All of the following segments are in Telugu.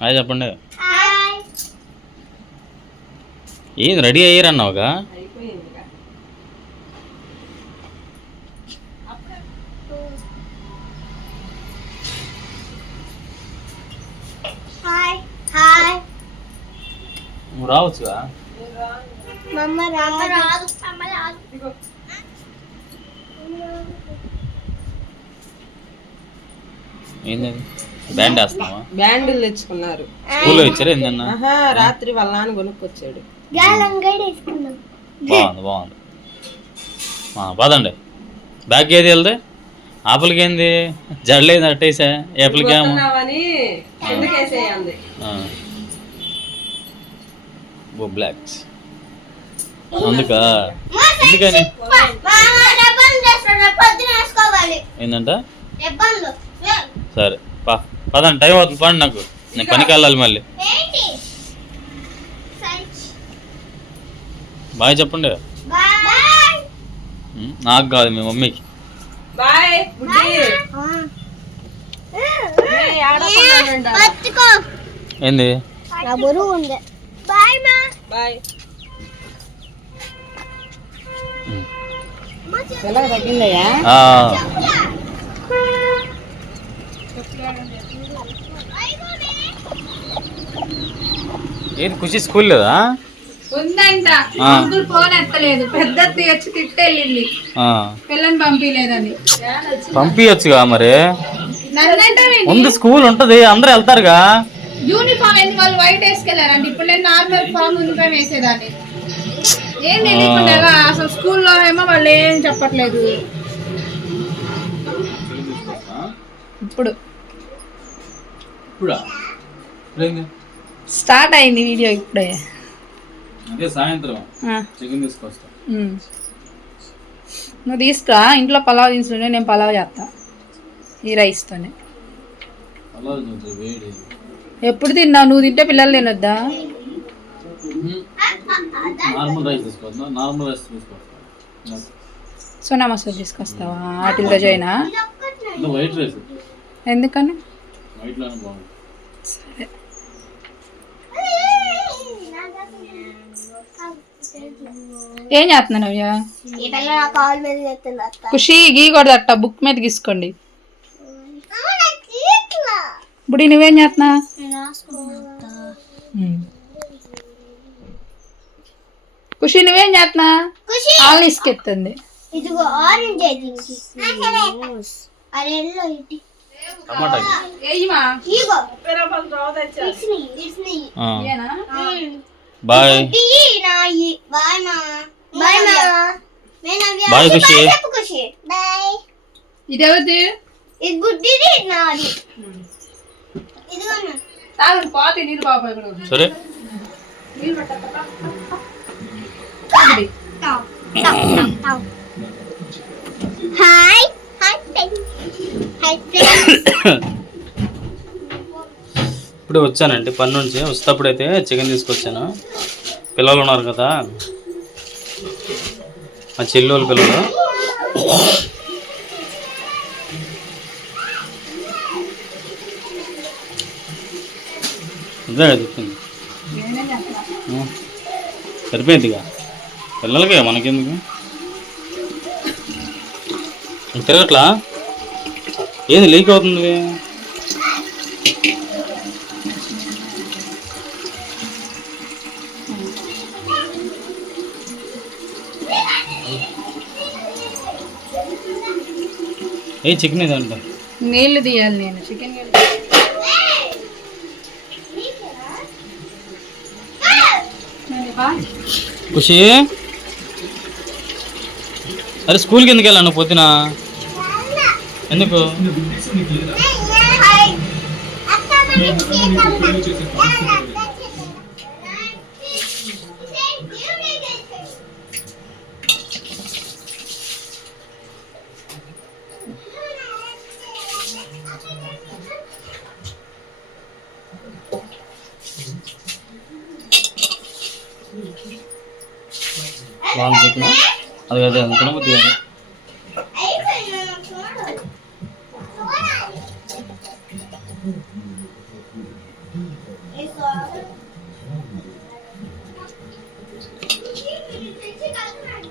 హాయ్ చెప్పండి. ఏం రెడీ అయ్యారన్నావుగా? నువ్వు రావచ్చుగా. ఏంటది బ్యాండ్ వేస్తున్నావా? బ్యాండిల్ తెచ్చుకున్నారు. స్కూల్లో ఇచ్చారా ఏందన్నా? ఆహా రాత్రి వాళ్ళ నాన్న కొనుక్కొచ్చాడు బాగుంది బాగుంది. పదండి. బ్యాగ్ ఏది వెళ్తే? ఆపిల్కి ఏంది? జడలేదు అట్టేసా ఏపిల్కి ఏమో? బ్లాక్స్. అందుక? ఎందుకని? ఏంటంట సరే పా. పదండి టైం అవుతుంది పండి నాకు. నేను పనికి వెళ్ళాలి మళ్ళీ. బాయ్ చెప్పండి. నాకు కాదు మీ మమ్మీకి. ఏంది? తగ్గిందయ్యా? ఏది ఖుషి స్కూల్ లేదా? ఉందంట. అంకుల్ ఫోన్ ఎత్తలేదు. పెద్ద తీర్చి తిట్టెళ్ళింది. ఆ, పిల్లని పంపించలేదని పంపించచ్చుగా మరి? నన్నంటే ముందు స్కూల్ ఉంటది అందరూ వెళ్తారుగా? యూనిఫామ్ ఎందుకు వాళ్ళు వైట్ వేసుకెళ్ళారండి. ఇప్పుడు నేను నార్మల్ ఫామ్ యూనిఫామ్ వేసేదాన్ని. ఏం తెలియకుండా అసలు స్కూల్లో ఏమో వాళ్ళు ఏం చెప్పట్లేదు. ఇప్పుడు. స్టార్ట్ అయింది వీడియో ఇప్పుడే. అదే సాయంత్రం. చికెన్ తీసుకొస్తా. నువ్వు తీసుకురా. ఇంట్లో పలావ్ తీసుకుంటే నేను పలావ్ చేస్తా. ఈ రైస్తోనే ఎప్పుడు తిన్నావు? నువ్వు తింటే పిల్లలు తినొద్దా? నార్మల్ రైస్ తీసుకొస్తా. నార్మల్ రైస్ తీసుకొస్తా. సోనా మసూర్ తీసుకొస్తావా? వాటిల్ రోజైనా ఇంకా వైట్ రైస్ ఎందుకని? వైట్ సరే. ఏం చేస్తున్నావు నవ్య? ఈ పిల్ల నా కాల్ మీద చెప్తుంది అత్త. ఖుషి గీకూడదట బుక్ మీద గీసుకోండి. ఇప్పుడు నువ్వేం చేస్తున్నా? ఖుషి నువ్వేం చేస్తున్నా? ఆల్ ఇసుకెత్తుంది ఇదిగో ఆరెంజ్ అది ఎల్లో ఇటు టమాటా బాయ్ బాయ్ మా బాయ్ మా బాయ్ ఖుషి ఖుషి బాయ్ ఇది గుడ్డిది ఇది నాది ఇదిగో నా తాగు పాతి నీరు బాబు ఇక్కడ సరే హాయ్ హాయ్ ఫ్రెండ్స్ ఇప్పుడే వచ్చానండి. పని నుంచి వస్తేప్పుడైతే చికెన్ తీసుకొచ్చాను. పిల్లలు ఉన్నారు కదా. మా చెల్లెళ్ళ పిల్లలు. అదే చెప్పింది సరిపోయిందిగా. పిల్లలకే మనకెందుకు? తిరగట్లా? ఏది లీక్ అవుతుంది ఏ చికెన్ ఇదంట నీళ్ళు తీయాలి నేను చికెన్ ఖుషి అరే స్కూల్కి ఎందుకు వెళ్ళాను పొద్దున ఎందుకు వాళ్ళు చెప్పిన అది అదే అనుకున్న బుద్ధి కాదు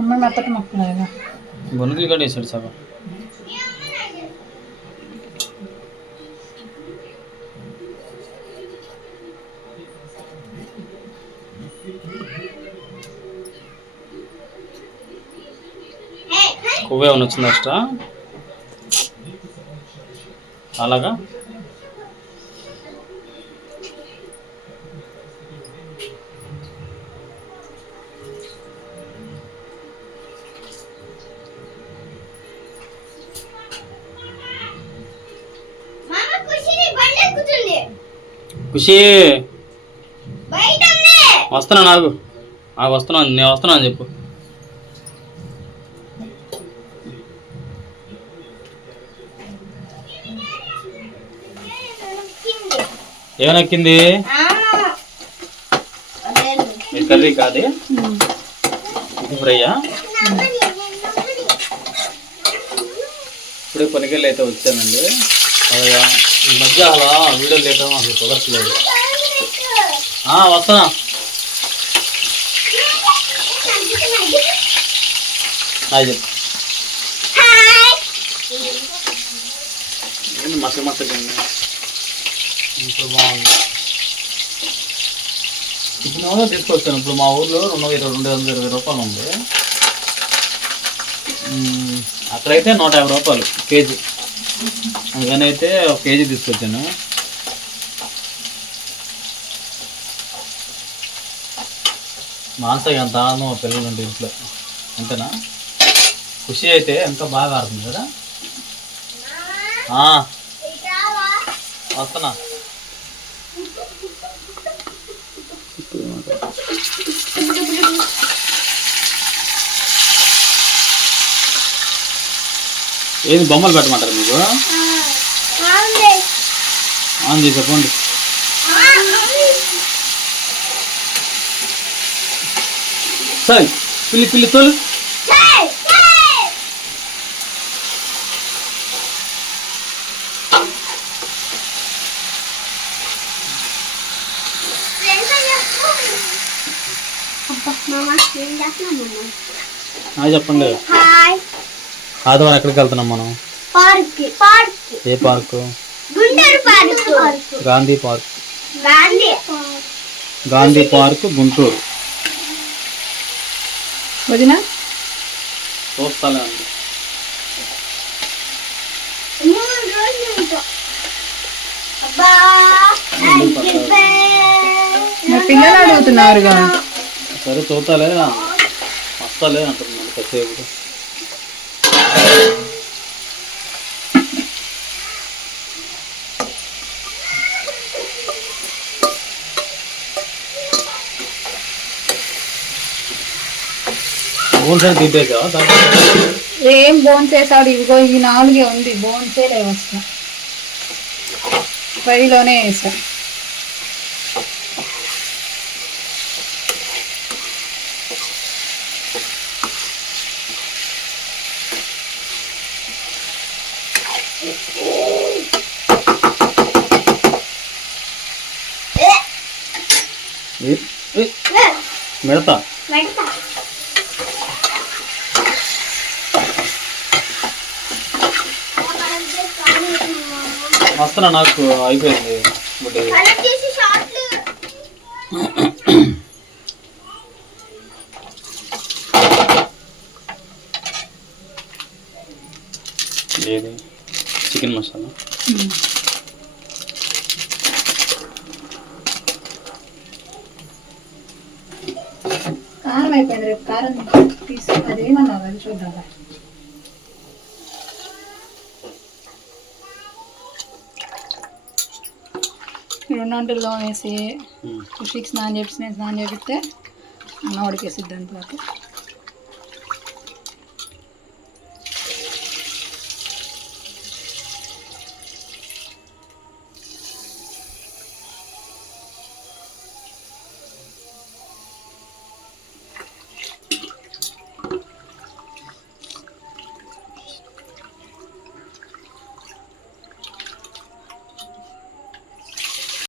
అమ్మ మెత్తటి మొక్కలేదా గొనుగులు కూడా వేసాడు సగం కొవ్వు ఏమైనా వచ్చింది ఎక్స్ట్రా అలాగా? ఖుషి వస్తున్నా నాకు నాకు వస్తున్నాను నేను వస్తున్నాను అని చెప్పు. ఏమనెక్కింది? కర్రీ కాదు? ఇది ఫ్రైయా. ఇప్పుడే పనికెళ్ళి అయితే వచ్చానండి. అలాగా ఈ మధ్య అలా వీడియో చేయడం అసలు కుదరట్లేదు. హాయ్ ఏంది మసలు మసలు ఇప్పుడు బాగుంది ఇప్పుడు నేను తీసుకొచ్చాను. ఇప్పుడు మా ఊర్లో రెండు ఇరవై రెండు వందల ఇరవై రూపాయలు ఉంది. అక్కడైతే నూట యాభై రూపాయలు కేజీ. అందుకని అయితే ఒక కేజీ తీసుకొచ్చాను. మానసకి ఎంత ఆనందం పిల్లలు ఉంటే ఇంట్లో. అంతేనా? ఖుషి అయితే ఇంకా బాగా ఆడుతుంది కదా? వస్తున్నా. ఏది బొమ్మలు పెట్టమంటారు మీకు? ఆన్ చేసి చెప్పండి. సరే పిల్లి పిల్లి తోలు హాయ్ చెప్పండి. హాయ్. ఆదివారం ఎక్కడికి వెళ్తున్నాం మనం? పార్క్. పార్క్. ఏ park? Gandhi park. Gandhi. Gandhi park Guntur. వదినా? చూస్తానే ఉంది పిల్లలు అడుగుతున్నారుగా సరే చూస్తాలే వస్తాలే అంటున్నాను కాసేపు ఊరు సైడ్ తిట్టేసావా ఏం బోన్స్ వేసాడు ఇదిగో ఈ నాలుగే ఉంది. బోన్సే లేవు అసలు. ఫ్రైలోనే వేసా. మిడతా. వస్తున్నా నాకు అయిపోయింది ఏది? చికెన్ మసాలా? కారం అయిపోయింది రేపు కారం తీసుకుని అదేమన్నావు అది చూద్దాం రెండు గంటల్లో వేసి. ఖుషికి స్నానం చేసి నేను స్నానం చేపిస్తే అన్న ఉడికేసిద్ది తర్వాత.